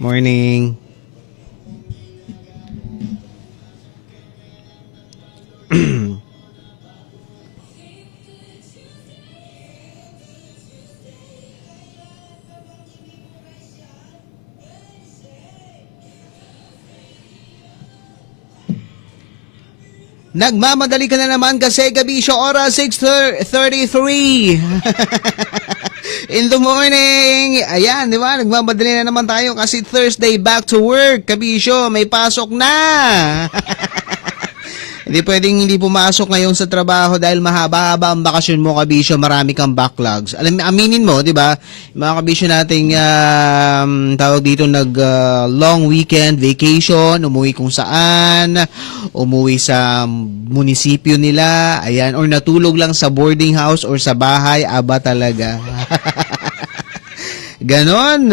Morning. Nagmamadali ka na naman kasi gabi siya oras 6:33 in the morning. Ayan, di ba? Nagmamadali na naman tayo kasi Thursday, back to work. Kabisyo, may pasok na. Hindi pwedeng hindi pumasok ngayon sa trabaho dahil mahaba-haba ang bakasyon mo, kabisyo, marami kang backlogs. Aminin mo, di ba? Mga kabisyo nating tawag dito long weekend vacation, umuwi kung saan, umuwi sa munisipyo nila, ayan, or natulog lang sa boarding house or sa bahay, aba talaga. Ganon.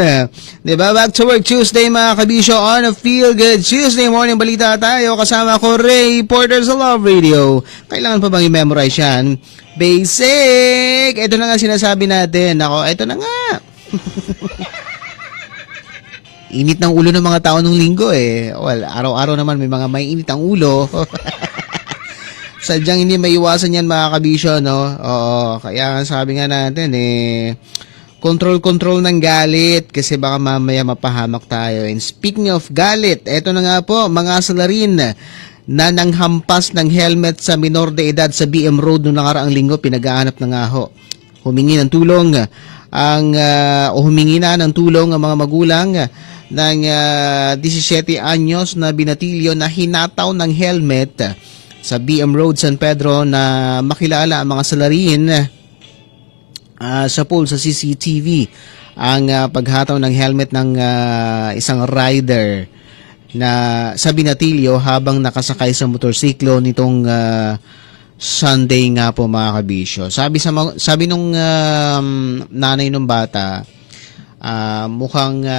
Diba? Back to work Tuesday mga kabisyo on a Feel Good Tuesday morning. Balita tayo. Kasama ko Ray Porter sa Love Radio. Kailangan pa bang i-memorize yan? Basic! Ito na nga sinasabi natin. Ako, ito na nga. Init ng ulo ng mga tao nung linggo eh. Well, araw-araw naman may mga may init ang ulo. Sadyang hindi maiwasan yan mga kabisyo, no? Oo, kaya sabi nga natin control ng galit kasi baka mamaya mapahamak tayo. And speaking of galit, eto na nga po, mga salarin na nanghampas ng helmet sa minor de edad sa BM Road noong nakaraang linggo, pinag-aanap na nga ho. Humingi ng tulong humingi na ng tulong ang mga magulang ng 17 anyos na binatilyo na hinataw ng helmet sa BM Road San Pedro na makilala ang mga salarin sa poll sa CCTV ang paghataw ng helmet ng isang rider na sa binatilyo habang nakasakay sa motorsiklo nitong Sunday nga po mga kabisyo. Sabi nung nanay ng bata, mukhang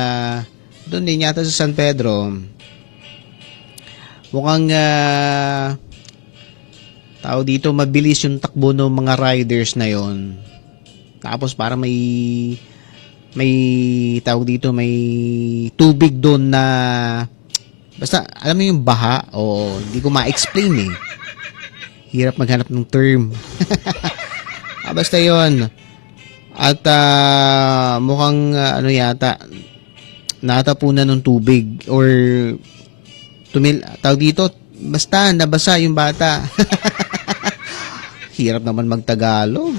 doon din yata sa San Pedro, mukhang tao dito mabilis yung takbo ng mga riders na yon. Tapos para may tawag dito, may tubig doon na basta alam mo yung baha o hindi ko ma-explain eh. Hirap maghanap ng term. Basta yon. At mukhang yata natapunan ng tubig or tawag dito, basta nabasa yung bata. Hirap naman magtagalog.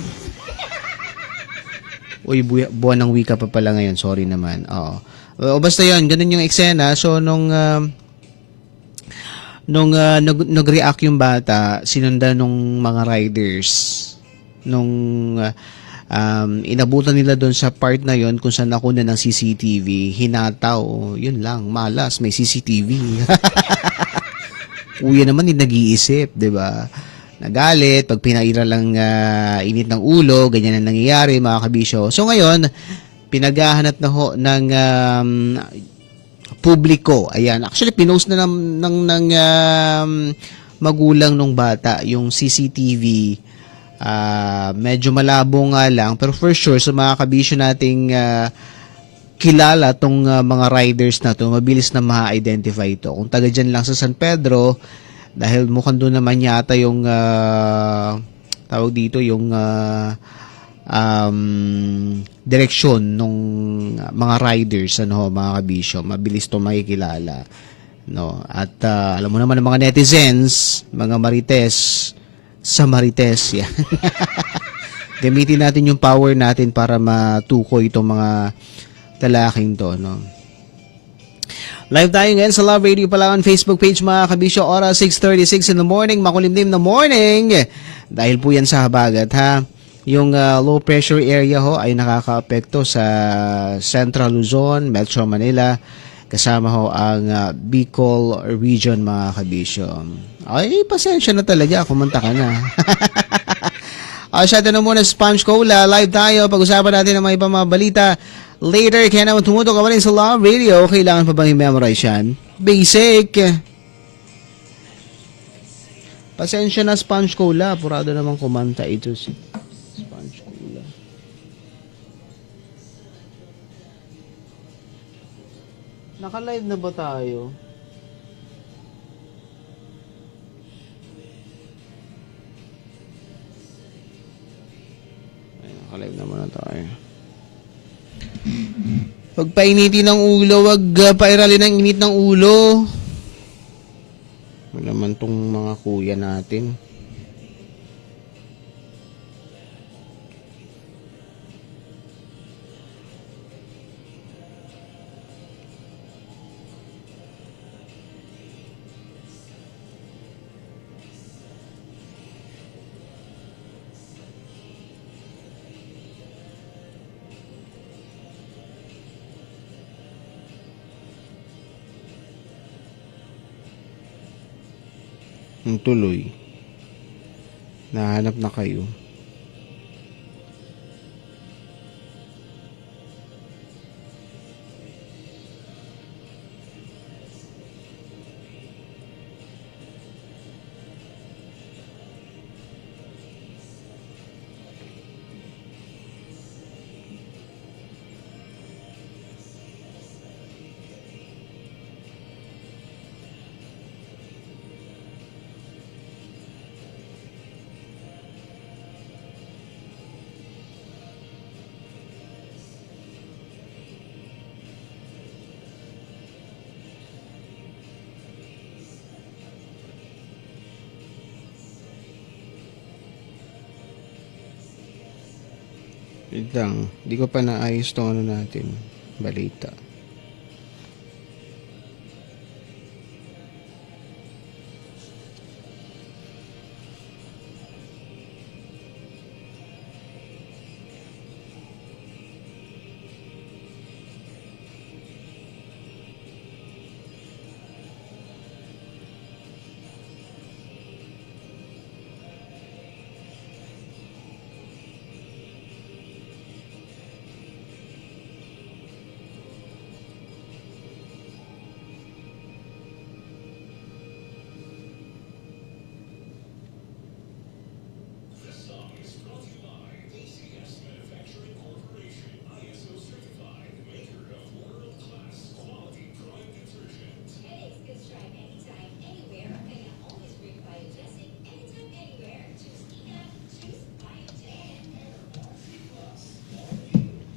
Uy, buwan ng wika pa pala ngayon. Sorry naman. Oo. O basta yun, ganun yung eksena. So, nung nag-react yung bata, sinundan nung mga riders. Nung inabutan nila doon sa part na yon kung saan nakuna ng CCTV, hinataw. Yun lang, malas, may CCTV. Kuya naman, hindi nag-iisip, di ba? Nagalit, pag pinaira lang init ng ulo, ganyan ang nangyayari mga kabisyo. So ngayon, pinaghahanap na ho ng publiko. Ayan, actually pinost na ng magulang ng bata yung CCTV. Medyo malabo nga lang, pero for sure sa mga kabisyo nating kilala tong mga riders na to, mabilis na ma-identify ito. Kung taga dyan lang sa San Pedro, dahil mukhang doon naman yata yung tawag dito yung direksyon ng mga riders, mga kabisyo, mabilis to makikilala, no? At alam mo naman ng mga netizens, mga marites sa marites yan. Gamitin natin yung power natin para matukoy itong mga lalaking to, no? Live tayo ngayon sa Love Radio pala on Facebook page mga kabisyo, oras 6:36 in the morning, makulimlim na morning. Dahil po yan sa habagat ha. Yung low pressure area ho ay nakakaapekto sa Central Luzon, Metro Manila, kasama ho ang Bicol region mga kabisyo. Ay, pasensya na talaga, kumanta ka na. Shout out na muna Sponge Cola, live tayo, pag-usapan natin ng mga ibang mga balita. Later, kaya naman tumutok ka pa rin sa Love Radio. Kailangan pa bang i-memorize yan? Basic. Pasensya na, Sponge Cola. Purado naman kumanta ito si Sponge Cola. Naka-live na ba tayo? Ay, naka-live na muna tayo. Huwag painitin ng ulo, huwag pairalin ng init ng ulo. Ano naman tong mga kuya natin. Ang tuloy. Nahanap na kayo. Wait lang, di ko pa naayos tong ano natin, balita.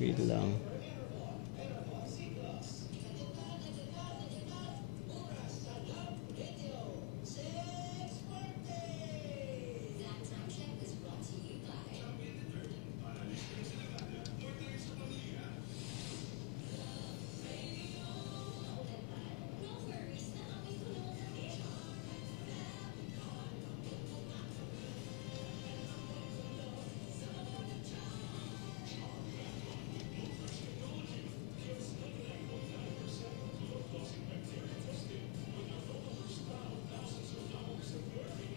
Wait lang.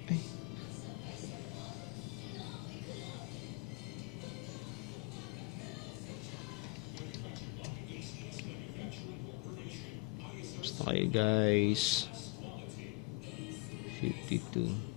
Ay, basta kayo guys. 52.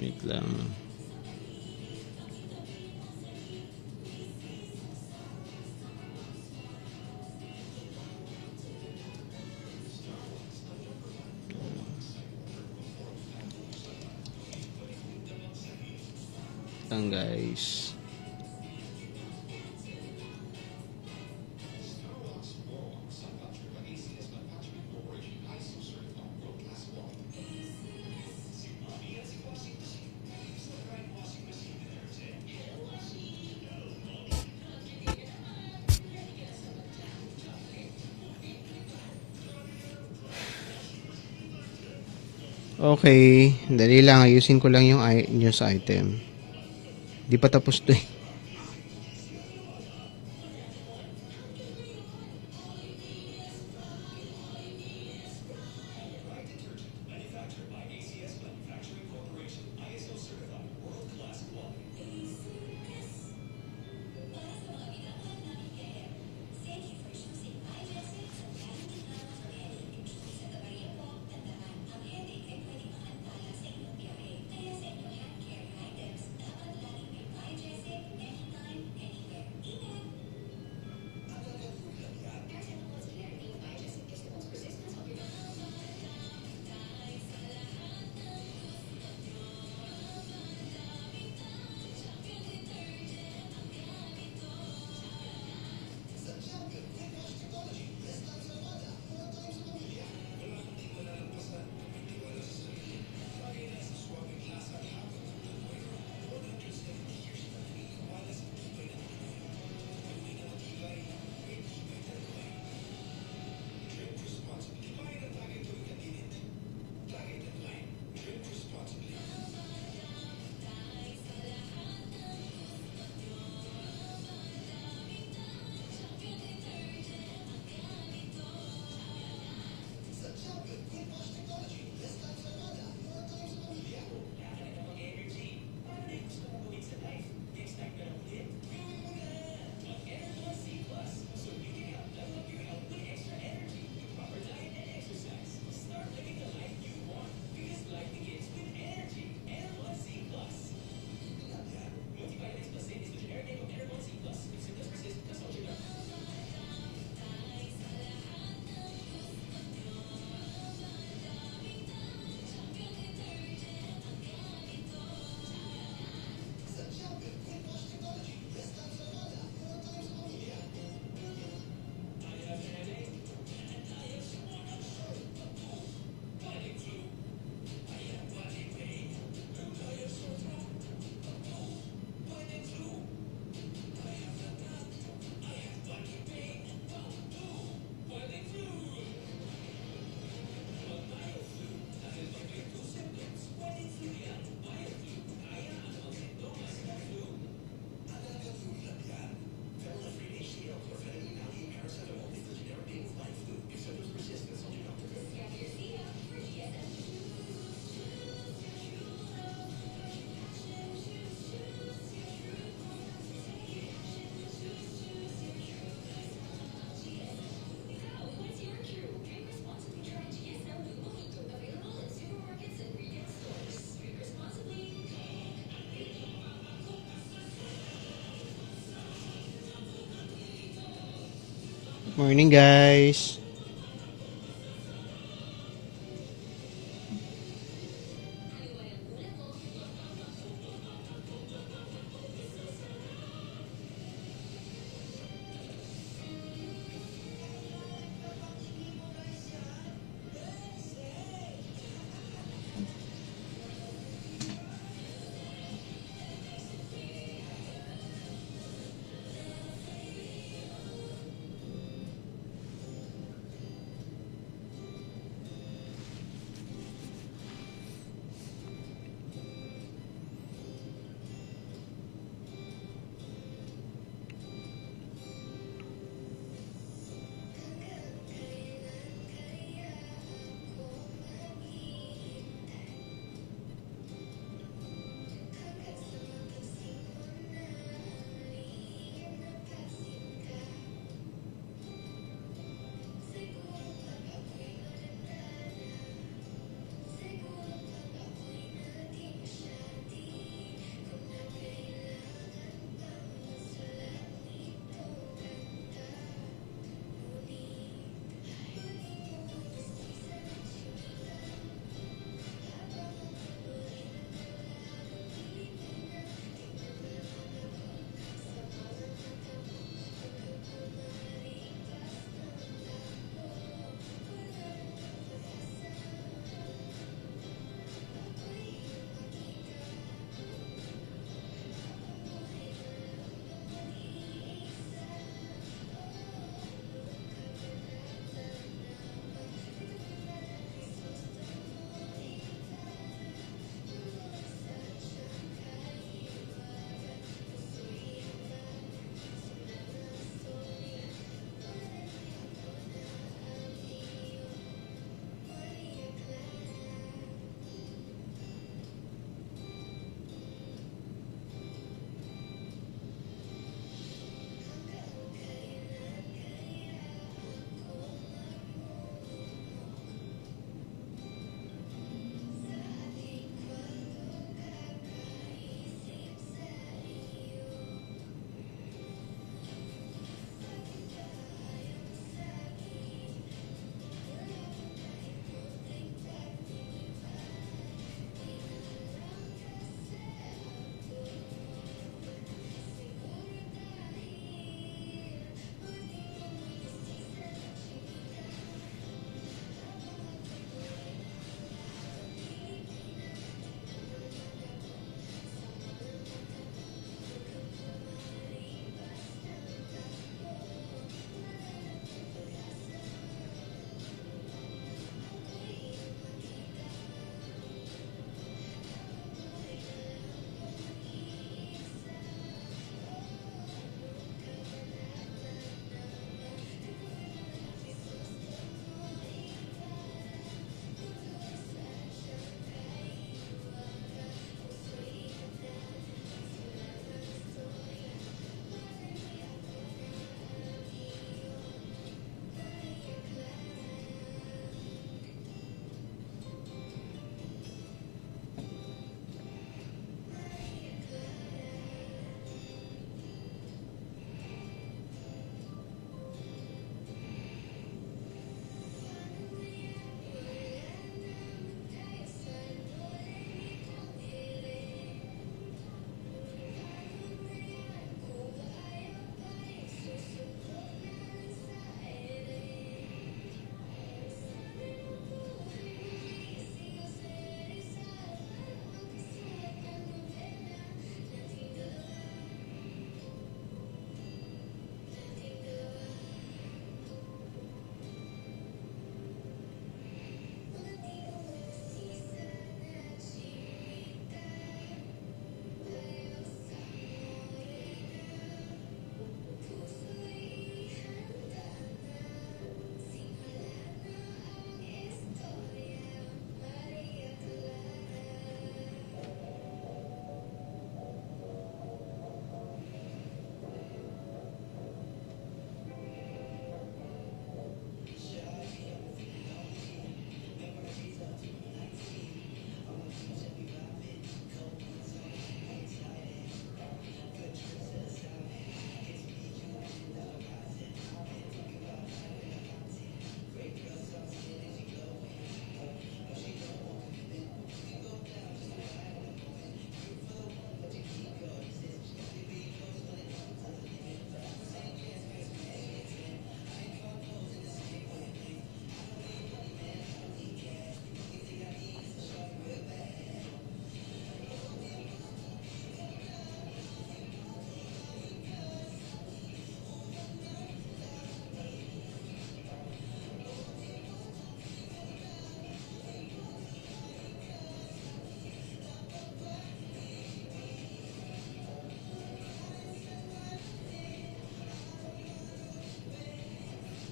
Wait lang. Lang guys. Okay, dali lang. Ayusin ko lang yung news item. Di pa tapos to eh. Morning guys.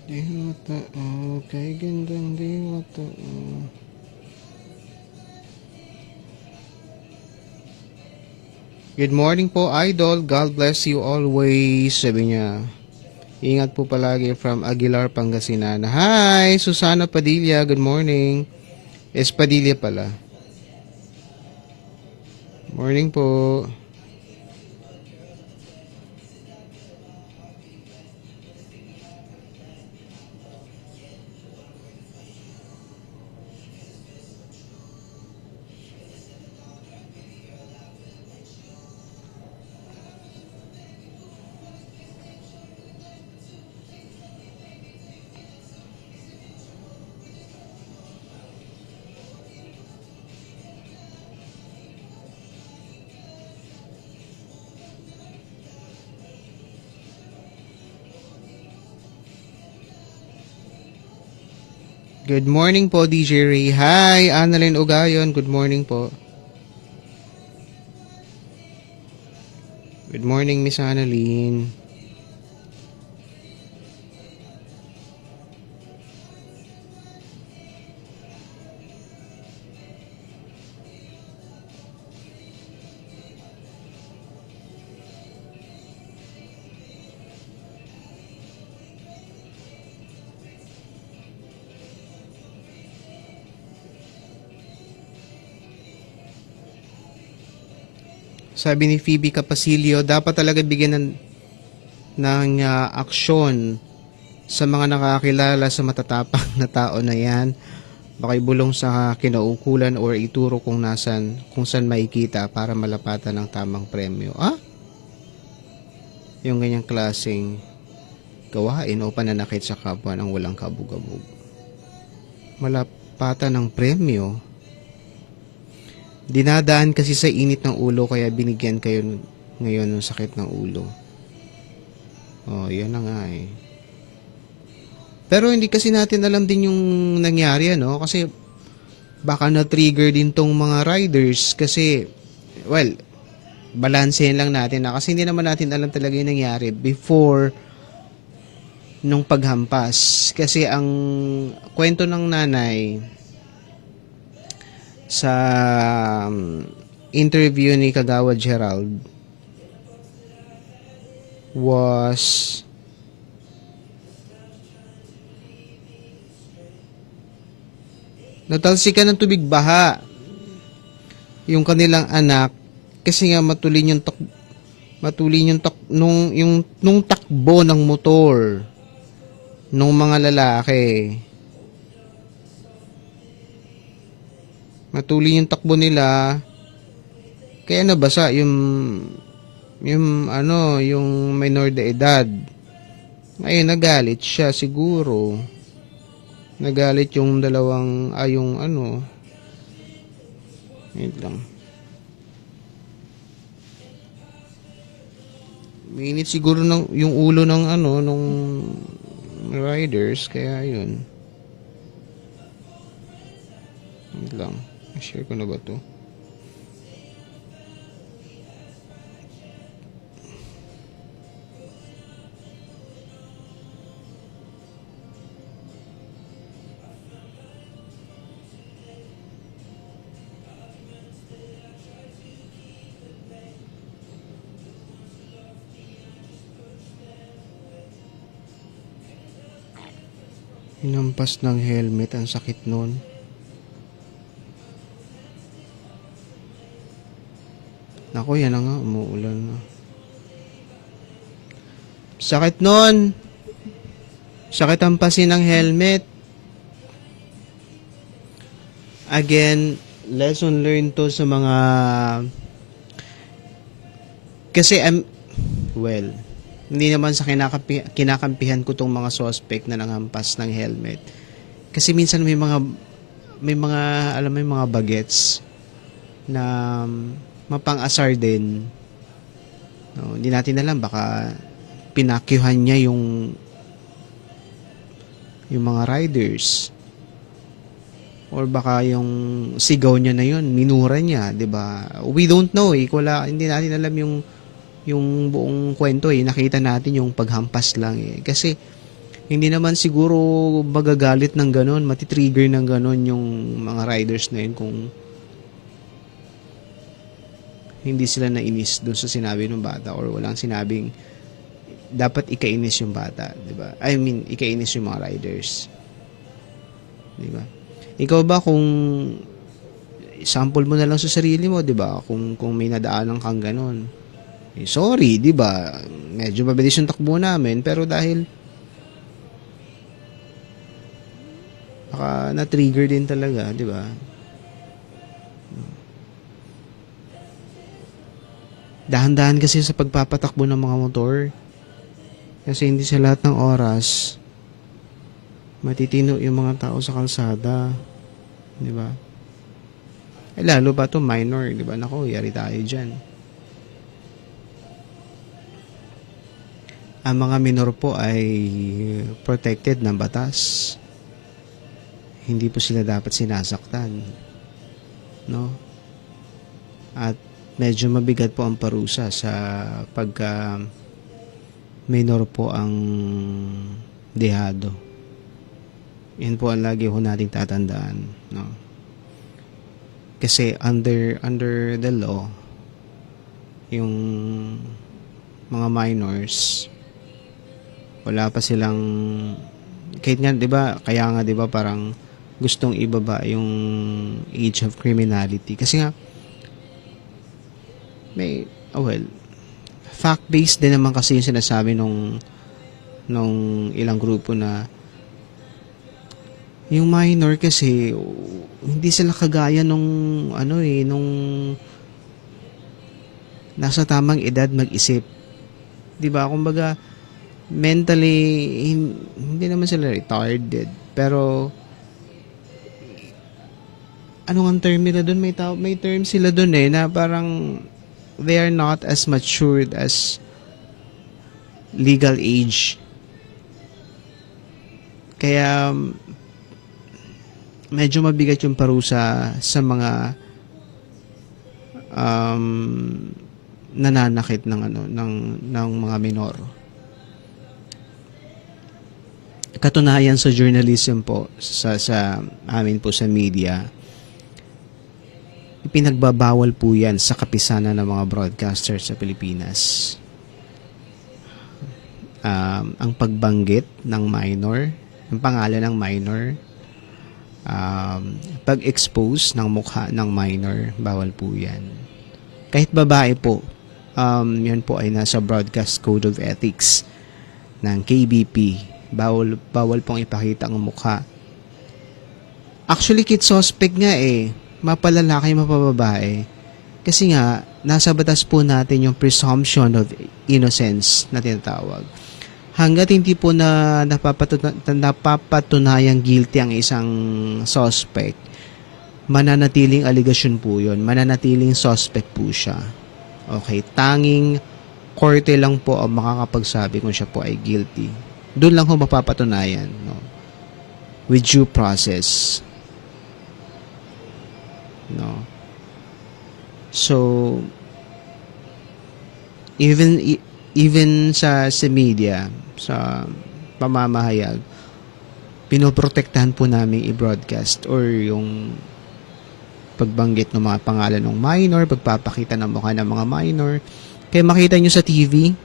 Diwata, kay gandang diwata. Good morning po, Idol. God bless you always. Sabi niya. Ingat po palagi from Aguilar, Pangasinan. Hi, Susana Padilla. Good morning. Padilla pala. Morning po. Good morning po, DJ Ray. Hi, Annalyn Ugayon. Good morning po. Good morning, Miss Annalyn. Sabi ni Phoebe Capasilio, dapat talaga bigyan ng aksyon sa mga nakakilala sa matatapang na tao na yan. Baka ibulong sa kinaukulan or ituro kung saan makikita para malapatan ng tamang premyo. Yung ganyang klaseng gawain o pananakit sa kapwa ng walang kabog-abog. Malapatan ng premyo. Dinadaan kasi sa init ng ulo kaya binigyan kayo ngayon ng sakit ng ulo. Yan na nga eh. Pero hindi kasi natin alam din yung nangyari, ano? Kasi baka na-trigger din tong mga riders kasi, well, balansehin lang natin na kasi hindi naman natin alam talaga yung nangyari before nung paghampas. Kasi ang kwento ng nanay sa interview ni Kagawad Gerald was natalsikan ng tubig baha yung kanilang anak kasi nga matulin nung takbo ng motor nung mga lalaki. Matulin yung takbo nila kaya nabasa yung minor de edad. Ngayon nagalit siya siguro. Nagalit yung dalawang wait lang. Minit siguro yung ulo nung riders kaya yun. Wait lang. Share ko na ba to? Hinampas ng helmet, ang sakit nun. Ako, yan na nga, umuulan na. Sakit nun. Sakit ang pasin ng helmet. Again, lesson learned to sa mga kasi hindi naman sa kinakampihan ko tong mga suspect na nanghampas ng helmet. Kasi minsan may mga alam mo yung mga bagets na mapang-asar din. Hindi natin alam, baka pinakyuhan niya yung mga riders. Or baka yung sigaw niya na yun, minura niya, 'di ba? We don't know eh. Hindi natin alam yung buong kwento eh. Nakita natin yung paghampas lang eh. Kasi Hindi naman siguro magagalit ng ganun, matitrigger ng ganun yung mga riders na yun kung hindi sila nainis doon sa sinabi ng bata or walang sinabing dapat ikainis yung bata, di ba? I mean, ikainis yung mga riders. Di ba? Ikaw ba kung sample mo na lang sa sarili mo, di ba? Kung may nadaanan kang ganun. Eh, sorry, di ba? Medyo mabilis yung takbo namin, pero dahil baka na-trigger din talaga, di ba? Dahan-dahan kasi sa pagpapatakbo ng mga motor. Kasi hindi sa lahat ng oras matitino yung mga tao sa kalsada. Di ba? Eh, lalo pa to minor, di ba? Nako, yari tayo dyan. Ang mga minor po ay protected ng batas. Hindi po sila dapat sinasaktan. No? At medyo mabigat po ang parusa sa pagka minor po ang dehado. Yan po ang lagi ho nating tatandaan, no? Kasi under the law, yung mga minors, wala pa silang, kahit nga 'di ba, kaya nga 'di ba parang gustong ibaba yung age of criminality kasi nga may fact-based din naman kasi yung sinasabi nung ilang grupo na yung minor kasi hindi sila kagaya nung nung nasa tamang edad mag-isip. 'Di ba? Kumbaga mentally hindi naman sila retarded, pero ano ang term nila doon? May term sila doon na parang they are not as matured as legal age. Kaya medyo mabigat yung parusa sa mga nananakit ng mga minor. Katunayan sa journalism po sa amin po sa media, ipinagbabawal po yan sa kapisanan ng mga broadcasters sa Pilipinas. Ang pagbanggit ng minor, ang pangalan ng minor, pag-expose ng mukha ng minor, bawal po yan. Kahit babae po, yan po ay nasa Broadcast Code of Ethics ng KBP. Bawal pong ipakita ang mukha. Actually, kit suspect nga mapalalaki, mapababae. Kasi nga, nasa batas po natin yung presumption of innocence na tinatawag. Hanggat hindi po na napapatunayang guilty ang isang suspect, mananatiling aligasyon po yun. Mananatiling suspect po siya. Okay, tanging korte lang po ang makakapagsabi kung siya po ay guilty. Doon lang ho mapapatunayan, no? With due process. No. So even sa media, sa pamamahayag, pinoprotektahan po namin i-broadcast or yung pagbanggit ng mga pangalan ng minor, pagpapakita ng mukha ng mga minor. Kaya makita nyo sa TV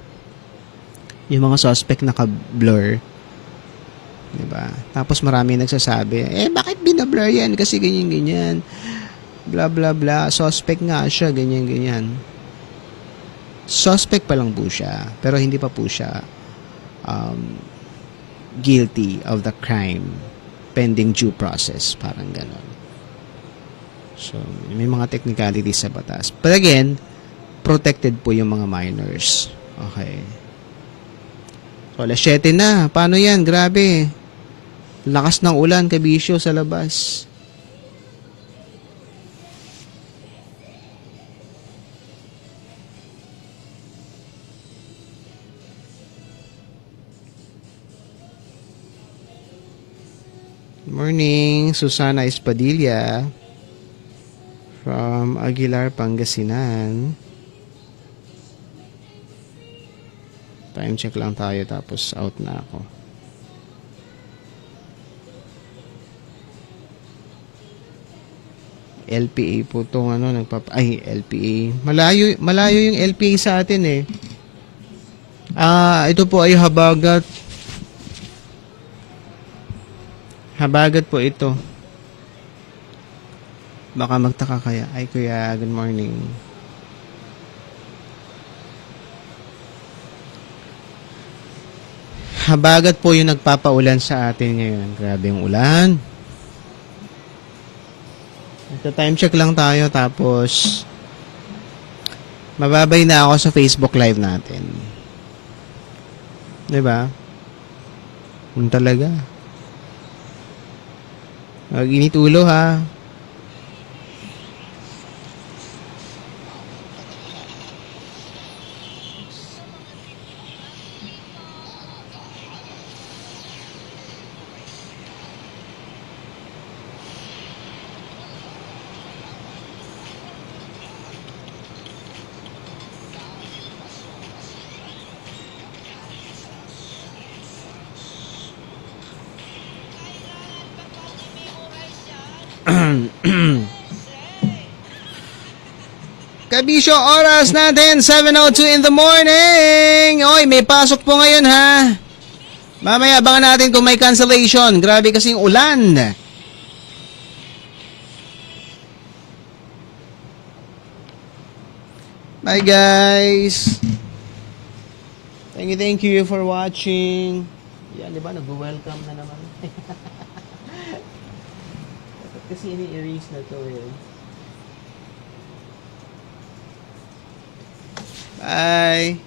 yung mga suspect naka-blur, diba? Tapos marami nagsasabi, bakit binablur yan? Kasi ganyan blah blah blah, suspect nga siya, ganyan. Suspect pa lang po siya, pero hindi pa po siya guilty of the crime pending due process, parang ganon. So, may mga technicalities sa batas. But again, protected po yung mga minors. Okay. So, alas 7 na. Paano yan? Grabe. Lakas ng ulan, kabisyo sa labas. Morning, Susana Espadilla from Aguilar, Pangasinan. Time check lang tayo tapos out na ako. LPA po tong ano ay LPA. Malayo yung LPA sa atin eh. Ito po ay Habagat. Habagat po ito. Baka magtaka kaya. Ay kuya, good morning. Habagat po yung nagpapaulan sa atin ngayon. Grabe yung ulan. Time check lang tayo tapos mababay na ako sa Facebook Live natin. 'Di ba? Yun talaga. Mag-init ulo ha. Kabisyo, oras natin, 7:02 in the morning. Oy, may pasok po ngayon ha. Mamaya abangan natin kung may cancellation. Grabe kasing ulan. Bye guys. Thank you for watching. Yan, di ba? Nag-welcome na naman. Dapat kasi ini-erase na to eh. Bye.